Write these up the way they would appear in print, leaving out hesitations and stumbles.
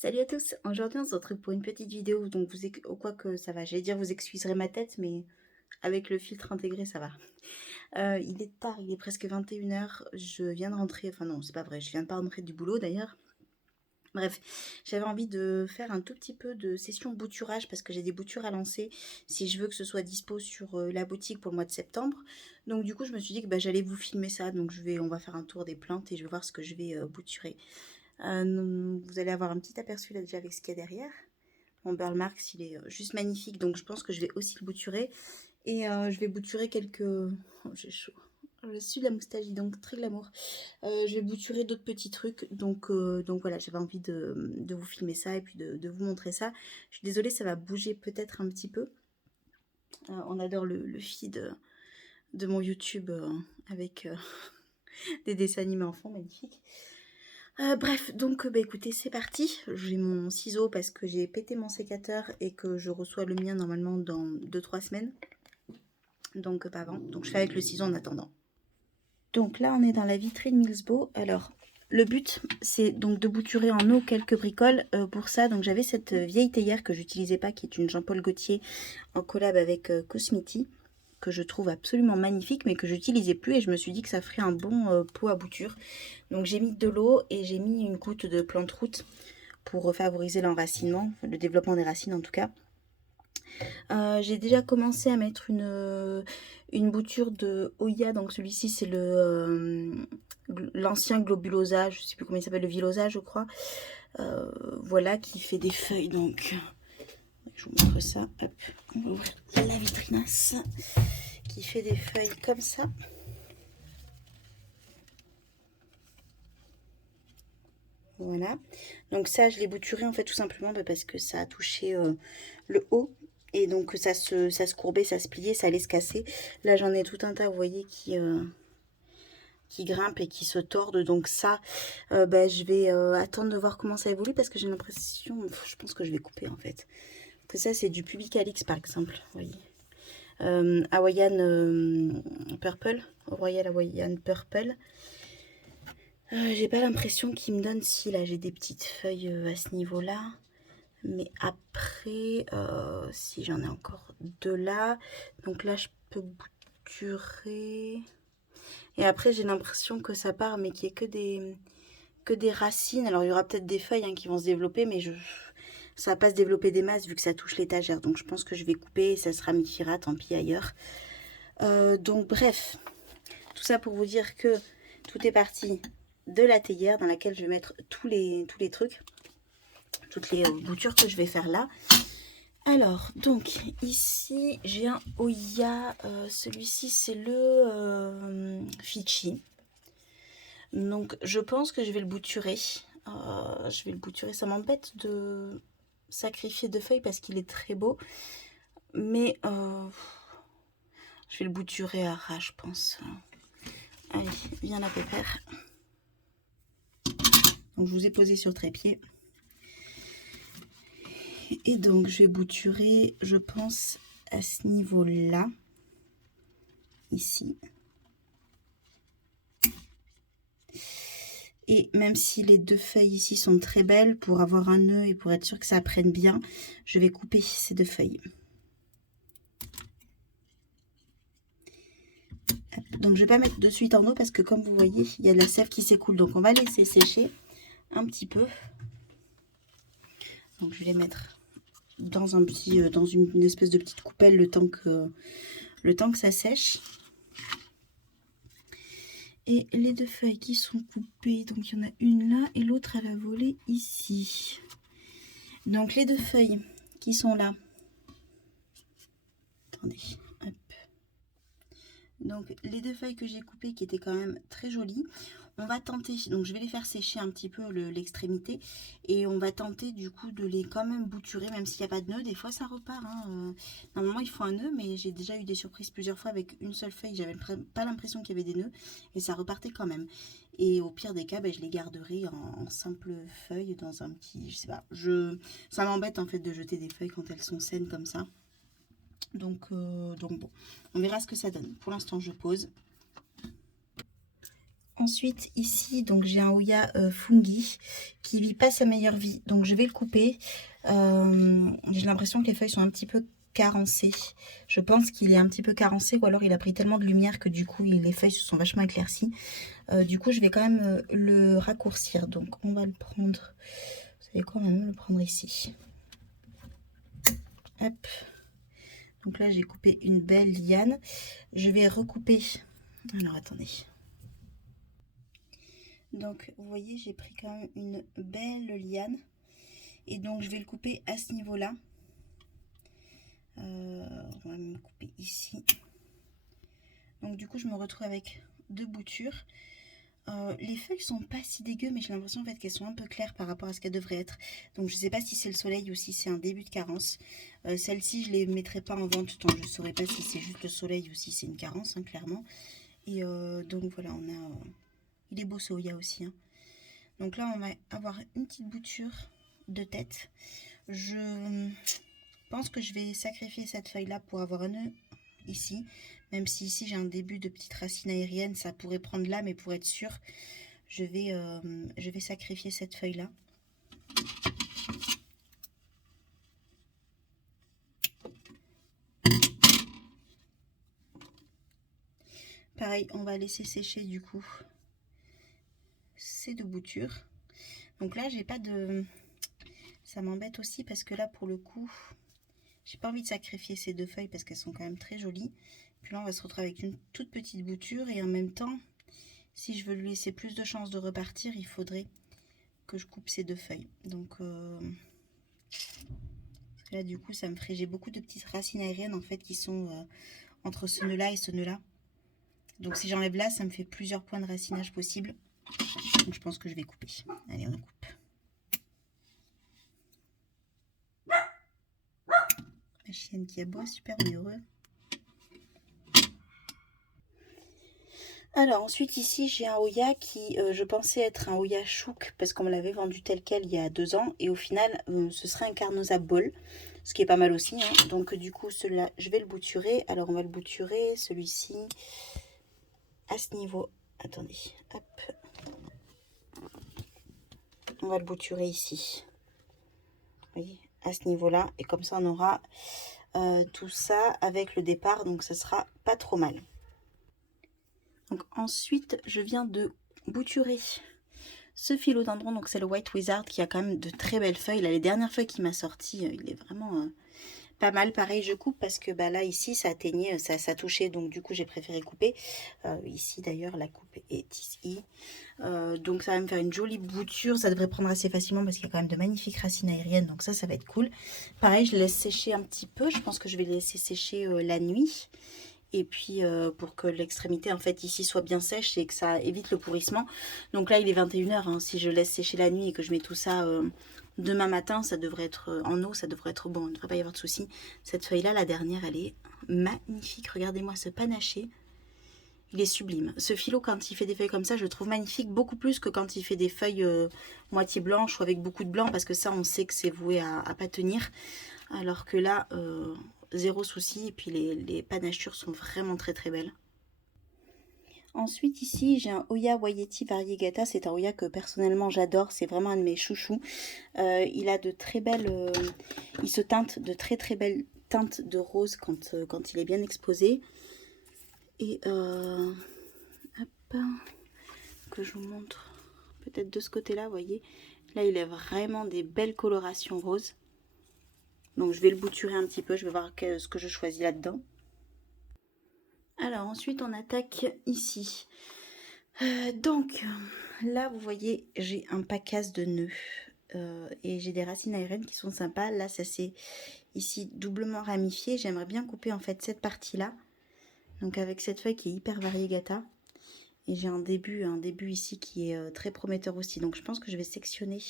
Salut à tous, aujourd'hui on se retrouve pour une petite vidéo, donc quoi que ça va, j'allais dire vous excuserez ma tête, mais avec le filtre intégré ça va. Il est tard, il est presque 21 h, je viens de rentrer, enfin non c'est pas vrai, je viens de pas rentrer du boulot d'ailleurs. Bref, j'avais envie de faire un tout petit peu de session bouturage parce que j'ai des boutures à lancer si je veux que ce soit dispo sur la boutique pour le mois de septembre. Donc du coup je me suis dit que j'allais vous filmer ça, donc on va faire un tour des plantes et je vais voir ce que je vais bouturer. Vous allez avoir un petit aperçu là déjà avec ce qu'il y a derrière. Mon Burl Marks, il est juste magnifique, donc je pense que je vais aussi le bouturer. Et je vais bouturer quelques... Oh, j'ai chaud. Je suis de la moustache, donc très glamour. Je vais bouturer d'autres petits trucs, donc voilà, j'avais envie de vous filmer ça et puis de vous montrer ça. Je suis désolée, ça va bouger peut-être un petit peu. On adore le feed de mon YouTube avec des dessins animés enfants magnifiques. Bref, donc écoutez, c'est parti. J'ai mon ciseau parce que j'ai pété mon sécateur et que je reçois le mien normalement dans 2-3 semaines. Donc pas avant. Donc je fais avec le ciseau en attendant. Donc là, on est dans la vitrine Milsbo. Alors, le but, c'est donc de bouturer en eau quelques bricoles. Pour ça, donc j'avais cette vieille théière que j'utilisais pas, qui est une Jean-Paul Gaultier en collab avec Cosmiti, que je trouve absolument magnifique, mais que j'utilisais plus et je me suis dit que ça ferait un bon pot à bouture. Donc j'ai mis de l'eau et j'ai mis une goutte de plante-route pour favoriser l'enracinement, le développement des racines en tout cas. J'ai déjà commencé à mettre une bouture de Oya, donc celui-ci c'est l'ancien globulosa, je sais plus comment il s'appelle, le villosa je crois. Voilà, qui fait des feuilles, donc je vous montre ça, hop, on va ouvrir la vitrinasse, qui fait des feuilles comme ça. Voilà, donc ça je l'ai bouturé en fait tout simplement parce que ça a touché le haut et donc ça se courbait, ça se pliait, ça allait se casser. Là j'en ai tout un tas, vous voyez, qui grimpent et qui se tordent, donc ça je vais attendre de voir comment ça évolue parce que j'ai l'impression, je pense que je vais couper en fait. Que ça c'est du Pubicalix par exemple, vous voyez. Hawaiian Purple, Royal Hawaiian Purple. J'ai pas l'impression qu'il me donne, si là j'ai des petites feuilles à ce niveau là, mais après si j'en ai encore deux là, donc là je peux bouturer et après j'ai l'impression que ça part mais qu'il n'y ait que des racines. Alors il y aura peut-être des feuilles qui vont se développer, mais ça va pas se développer des masses vu que ça touche l'étagère, donc je pense que je vais couper et ça sera mi-fira, tant pis ailleurs. Donc bref, tout ça pour vous dire que tout est parti de la théière dans laquelle je vais mettre tous les trucs, toutes les boutures que je vais faire là. Alors, donc ici j'ai un Oya, celui-ci c'est le Fichi. Donc je pense que je vais le bouturer. Ça m'embête de sacrifier de feuilles parce qu'il est très beau. Mais je vais le bouturer à ras, je pense. Allez, viens la pépère. Donc je vous ai posé sur le trépied. Et donc je vais bouturer, je pense, à ce niveau-là. Ici. Et même si les deux feuilles ici sont très belles, pour avoir un nœud et pour être sûr que ça prenne bien, je vais couper ces deux feuilles. Donc je vais pas mettre de suite en eau parce que comme vous voyez, il y a de la sève qui s'écoule. Donc on va laisser sécher un petit peu. Donc je vais les mettre dans dans une espèce de petite coupelle le temps que ça sèche. Et les deux feuilles qui sont coupées, donc il y en a une là et l'autre elle a volé ici. Donc les deux feuilles qui sont là. Attendez, hop. Donc les deux feuilles que j'ai coupées qui étaient quand même très jolies, on va tenter, donc je vais les faire sécher un petit peu l'extrémité et on va tenter du coup de les quand même bouturer même s'il n'y a pas de nœud. Des fois ça repart, normalement il faut un nœud, mais j'ai déjà eu des surprises plusieurs fois avec une seule feuille, j'avais pas l'impression qu'il y avait des nœuds et ça repartait quand même. Et au pire des cas, je les garderai en simple feuille dans un petit, je sais pas, ça m'embête en fait de jeter des feuilles quand elles sont saines comme ça. Donc bon, on verra ce que ça donne. Pour l'instant, je pose. Ensuite, ici, donc j'ai un Hoya Fungi qui vit pas sa meilleure vie. Donc je vais le couper. J'ai l'impression que les feuilles sont un petit peu carencées. Je pense qu'il est un petit peu carencé ou alors il a pris tellement de lumière que du coup les feuilles se sont vachement éclaircies. Du coup, je vais quand même le raccourcir. Donc on va le prendre. Vous savez quoi, on va même le prendre ici. Hop. Donc là, j'ai coupé une belle liane. Je vais recouper. Alors attendez. Donc vous voyez, j'ai pris quand même une belle liane. Et donc je vais le couper à ce niveau-là. On va me couper ici. Donc du coup, je me retrouve avec deux boutures. Les feuilles sont pas si dégueu, mais j'ai l'impression en fait qu'elles sont un peu claires par rapport à ce qu'elles devraient être. Donc je sais pas si c'est le soleil ou si c'est un début de carence. Celles-ci, je les mettrai pas en vente tant je saurais pas si c'est juste le soleil ou si c'est une carence, hein, clairement. Et donc voilà, on a... il est beau ce Hoya aussi. Hein. Donc là, on va avoir une petite bouture de tête. Je pense que je vais sacrifier cette feuille-là pour avoir un nœud ici. Même si ici j'ai un début de petite racine aérienne, ça pourrait prendre là, mais pour être sûr, je vais sacrifier cette feuille-là. Pareil, on va laisser sécher du coup ces deux boutures. Donc là, j'ai pas de... Ça m'embête aussi parce que là, pour le coup, j'ai pas envie de sacrifier ces deux feuilles parce qu'elles sont quand même très jolies. Puis là, on va se retrouver avec une toute petite bouture et en même temps, si je veux lui laisser plus de chances de repartir, il faudrait que je coupe ces deux feuilles. Donc là, du coup, ça me ferait... J'ai beaucoup de petites racines aériennes en fait qui sont entre ce nœud-là et ce nœud-là. Donc si j'enlève là, ça me fait plusieurs points de racinage possibles. Donc je pense que je vais couper. Allez, on coupe. La chienne qui aboie, super heureux. Alors ensuite ici j'ai un Hoya qui je pensais être un Hoya Chouk parce qu'on me l'avait vendu tel quel il y a 2 ans et au final ce serait un Carnosa Ball, ce qui est pas mal aussi. Hein. Donc du coup celui-là je vais le bouturer. Alors on va le bouturer, celui-ci à ce niveau. Attendez, hop. On va le bouturer ici. Vous voyez, à ce niveau-là et comme ça on aura tout ça avec le départ, donc ça sera pas trop mal. Donc ensuite, je viens de bouturer ce philodendron, donc c'est le White Wizard qui a quand même de très belles feuilles. Là, les dernières feuilles qu'il m'a sorties, il est vraiment pas mal. Pareil, je coupe parce que bah, là, ici, ça atteignait, ça touchait, donc du coup, j'ai préféré couper. Ici, d'ailleurs, la coupe est ici. Donc ça va me faire une jolie bouture. Ça devrait prendre assez facilement parce qu'il y a quand même de magnifiques racines aériennes, donc ça va être cool. Pareil, je laisse sécher un petit peu. Je pense que je vais les laisser sécher la nuit. Et puis pour que l'extrémité en fait ici soit bien sèche et que ça évite le pourrissement. Donc là il est 21h, hein. Si je laisse sécher la nuit et que je mets tout ça demain matin, ça devrait être en eau, ça devrait être bon, il ne devrait pas y avoir de souci. Cette feuille là, la dernière, elle est magnifique, regardez-moi ce panaché, il est sublime. Ce philo quand il fait des feuilles comme ça, je le trouve magnifique, beaucoup plus que quand il fait des feuilles moitié blanches ou avec beaucoup de blanc, parce que ça on sait que c'est voué à pas tenir. Alors que là, zéro souci. Et puis les panachures sont vraiment très très belles. Ensuite ici j'ai un Hoya Wayeti Variegata. C'est un Hoya que personnellement j'adore. C'est vraiment un de mes chouchous. Il a de très belles... il se teinte de très très belles teintes de rose quand il est bien exposé. Et hop, que je vous montre peut-être de ce côté-là, vous voyez. Là il a vraiment des belles colorations roses. Donc je vais le bouturer un petit peu, je vais voir ce que je choisis là-dedans. Alors ensuite on attaque ici. Donc là vous voyez j'ai un pacasse de nœuds et j'ai des racines aériennes qui sont sympas. Là ça c'est ici doublement ramifié. J'aimerais bien couper en fait cette partie-là. Donc avec cette feuille qui est hyper variegata. Et j'ai un début ici qui est très prometteur aussi. Donc je pense que je vais sectionner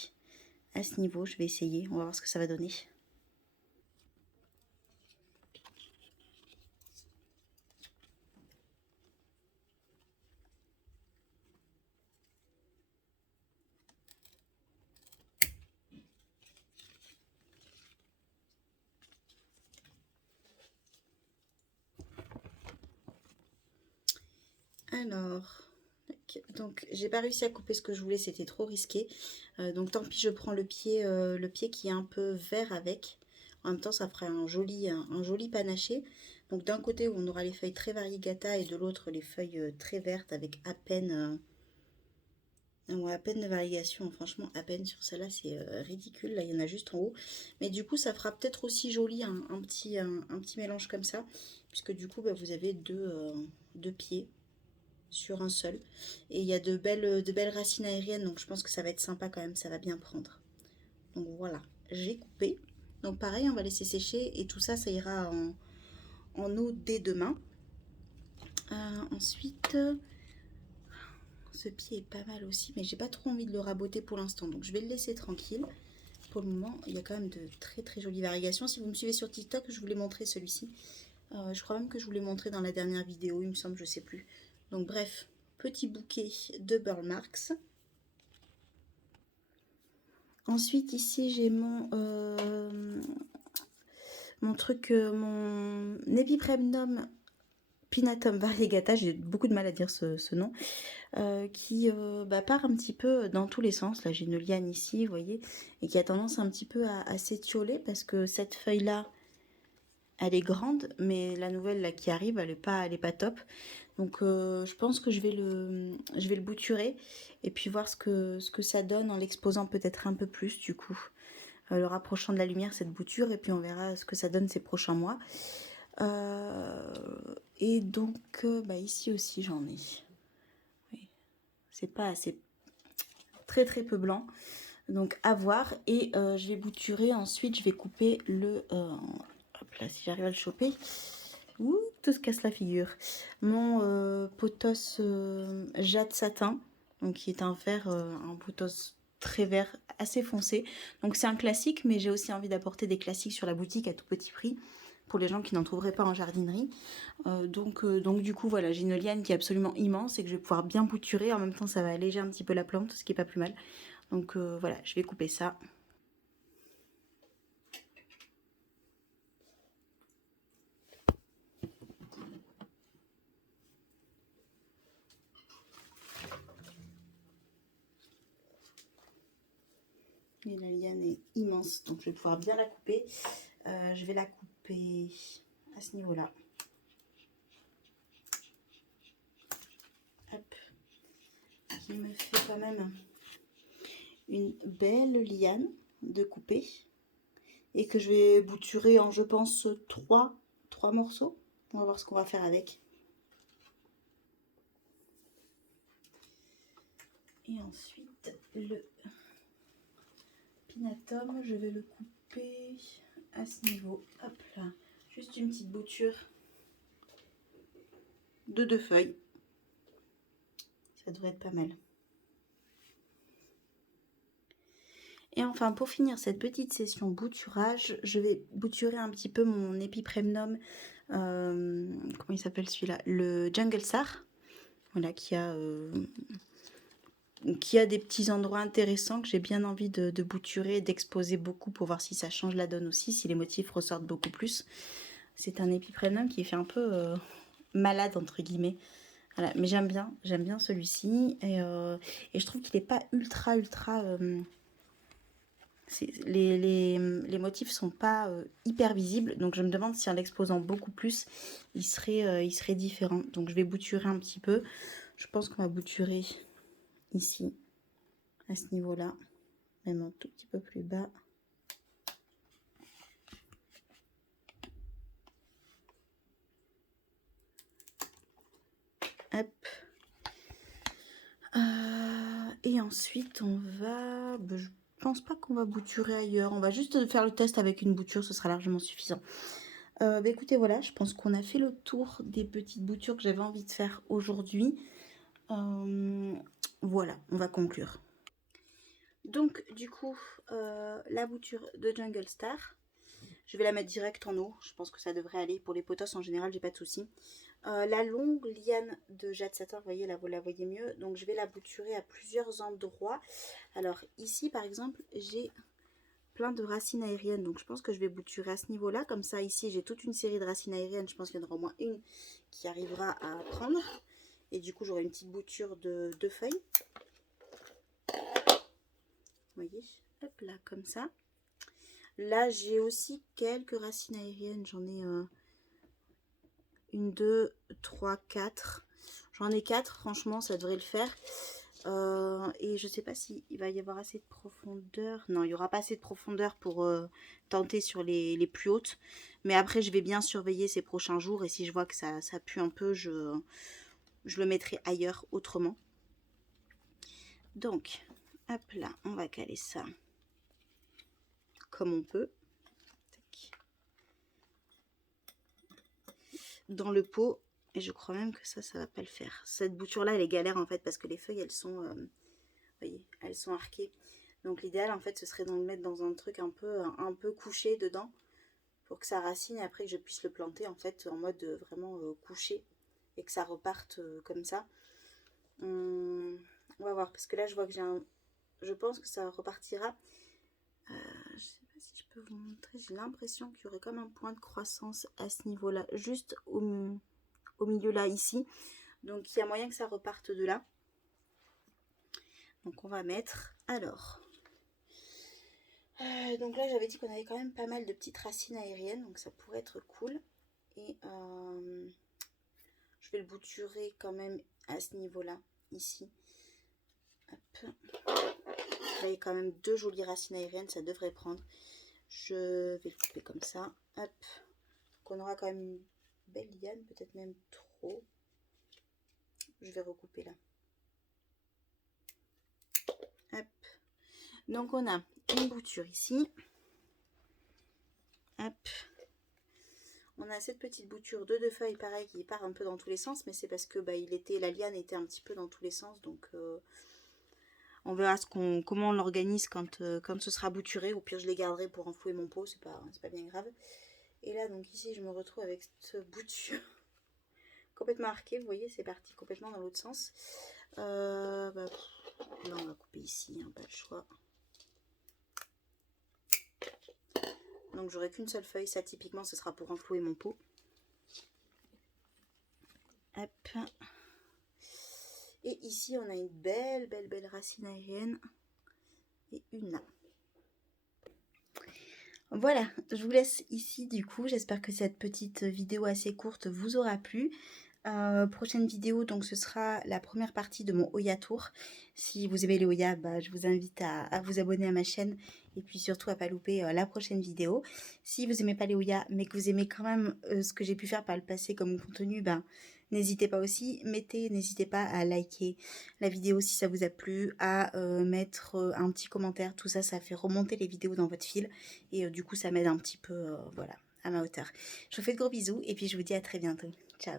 à ce niveau. Je vais essayer, on va voir ce que ça va donner. Alors, Donc j'ai pas réussi à couper ce que je voulais, c'était trop risqué. Donc tant pis, je prends le pied qui est un peu vert avec. En même temps, ça ferait un joli panaché. Donc d'un côté, on aura les feuilles très variegata et de l'autre, les feuilles très vertes avec ouais, à peine de variegation. Franchement, à peine sur celle-là, c'est ridicule. Là, il y en a juste en haut. Mais du coup, ça fera peut-être aussi joli un petit mélange comme ça. Puisque du coup, bah, vous avez deux pieds sur un seul. Et il y a de belles racines aériennes, donc je pense que ça va être sympa quand même, ça va bien prendre. Donc voilà, j'ai coupé. Donc pareil, on va laisser sécher et tout ça, ça ira en eau dès demain. Ensuite, ce pied est pas mal aussi, mais j'ai pas trop envie de le raboter pour l'instant, donc je vais le laisser tranquille. Pour le moment, il y a quand même de très très jolies variations. Si vous me suivez sur TikTok, je vous l'ai montré celui-ci. Je crois même que je vous l'ai montré dans la dernière vidéo, il me semble, je sais plus. Donc bref, petit bouquet de Burl Marks. Ensuite, ici, j'ai mon truc, mon Epipremnum Pinatum variegata, j'ai beaucoup de mal à dire ce nom, qui bah, part un petit peu dans tous les sens. Là, j'ai une liane ici, vous voyez, et qui a tendance un petit peu à s'étioler parce que cette feuille-là, elle est grande, mais la nouvelle là qui arrive, elle est pas top. Donc je pense que je vais le bouturer et puis voir ce que ça donne en l'exposant peut-être un peu plus du coup. Le rapprochant de la lumière cette bouture et puis on verra ce que ça donne ces prochains mois. Et donc bah, ici aussi j'en ai. Oui. C'est pas assez, très très peu blanc. Donc à voir et je vais bouturer. Ensuite je vais couper hop là si j'arrive à le choper. Ouh, tout se casse la figure. Mon potos jade satin, donc qui est un vert, un potos très vert, assez foncé. Donc c'est un classique, mais j'ai aussi envie d'apporter des classiques sur la boutique à tout petit prix pour les gens qui n'en trouveraient pas en jardinerie. Donc du coup voilà, j'ai une liane qui est absolument immense et que je vais pouvoir bien bouturer. En même temps ça va alléger un petit peu la plante, ce qui est pas plus mal. Donc voilà, je vais couper ça. Et la liane est immense, donc je vais pouvoir bien la couper. Je vais la couper à ce niveau-là. Hop. Qui me fait quand même une belle liane de couper. Et que je vais bouturer en, je pense, trois morceaux. On va voir ce qu'on va faire avec. Et ensuite, le pinatum, je vais le couper à ce niveau. Hop là. Juste une petite bouture de 2 feuilles. Ça devrait être pas mal. Et enfin, pour finir cette petite session bouturage, je vais bouturer un petit peu mon Epipremnum. Comment il s'appelle celui-là? Le Jungle Star. Voilà, qui a des petits endroits intéressants que j'ai bien envie de bouturer, d'exposer beaucoup pour voir si ça change la donne aussi, si les motifs ressortent beaucoup plus. C'est un Epipremnum qui fait un peu malade entre guillemets. Voilà, mais j'aime bien celui-ci et je trouve qu'il n'est pas ultra les motifs sont pas hyper visibles, donc je me demande si en l'exposant beaucoup plus il serait différent. Donc je vais bouturer un petit peu. Je pense qu'on va bouturer ici à ce niveau là, même un tout petit peu plus bas. Hop. Et ensuite on va, je pense pas qu'on va bouturer ailleurs, on va juste faire le test avec une bouture, ce sera largement suffisant. Écoutez, voilà, je pense qu'on a fait le tour des petites boutures que j'avais envie de faire aujourd'hui. Voilà, on va conclure. Donc du coup, la bouture de Jungle Star, je vais la mettre direct en eau, je pense que ça devrait aller. Pour les potos en général, j'ai pas de soucis. La longue liane de jade satin, vous voyez là, vous la voyez mieux, donc je vais la bouturer à plusieurs endroits. Alors ici par exemple, j'ai plein de racines aériennes, donc je pense que je vais bouturer à ce niveau là. Comme ça ici j'ai toute une série de racines aériennes, je pense qu'il y en aura au moins une qui arrivera à prendre. Et du coup, j'aurai une petite bouture de 2 feuilles. Vous voyez, hop là, comme ça. Là, j'ai aussi quelques racines aériennes. J'en ai une, 2, 3, 4. J'en ai 4, franchement, ça devrait le faire. Et je sais pas s'il va y avoir assez de profondeur. Non, il n'y aura pas assez de profondeur pour tenter sur les plus hautes. Mais après, je vais bien surveiller ces prochains jours. Et si je vois que ça pue un peu, je le mettrai ailleurs, autrement. Donc, hop là, on va caler ça comme on peut. Dans le pot. Et je crois même que ça va pas le faire. Cette bouture là elle est galère en fait parce que les feuilles elles sont vous voyez, elles sont arquées. Donc l'idéal en fait ce serait de le mettre dans un truc un peu couché dedans pour que ça racine et après que je puisse le planter en fait en mode vraiment couché et que ça reparte comme ça. On va voir parce que là je vois que je pense que ça repartira. Je sais pas si je peux vous montrer, j'ai l'impression qu'il y aurait comme un point de croissance à ce niveau là, juste au milieu là ici, donc il y a moyen que ça reparte de là. Donc on va mettre alors donc là j'avais dit qu'on avait quand même pas mal de petites racines aériennes, donc ça pourrait être cool. Et je vais le bouturer quand même à ce niveau là ici. Hop. Là il y a quand même 2 jolies racines aériennes, ça devrait prendre. Je vais le couper comme ça, hop. Donc on aura quand même une belle liane, peut-être même trop. Je vais recouper là. Hop. Donc on a une bouture ici. Hop. On a cette petite bouture de 2 feuilles, pareil, qui part un peu dans tous les sens, mais c'est parce que la liane était un petit peu dans tous les sens, donc on verra comment on l'organise quand ce sera bouturé. Au pire, je les garderai pour enfouir mon pot, c'est pas bien grave. Et là, donc ici, je me retrouve avec cette bouture complètement arquée, vous voyez, c'est parti complètement dans l'autre sens. Là, on va couper ici, hein, pas le choix. Donc j'aurai qu'une seule feuille, ça typiquement ce sera pour enflouer mon pot. Hop. Et ici on a une belle racine aérienne et une là. Voilà, je vous laisse ici du coup, j'espère que cette petite vidéo assez courte vous aura plu. Prochaine vidéo, donc ce sera la première partie de mon Oya Tour. Si vous aimez les Oya, je vous invite à vous abonner à ma chaîne et puis surtout à pas louper la prochaine vidéo. Si vous aimez pas les Oya mais que vous aimez quand même ce que j'ai pu faire par le passé comme contenu, n'hésitez pas aussi, n'hésitez pas à liker la vidéo si ça vous a plu, à mettre un petit commentaire, tout ça, ça fait remonter les vidéos dans votre fil et du coup ça m'aide un petit peu, voilà, à ma hauteur. Je vous fais de gros bisous et puis je vous dis à très bientôt. Ciao.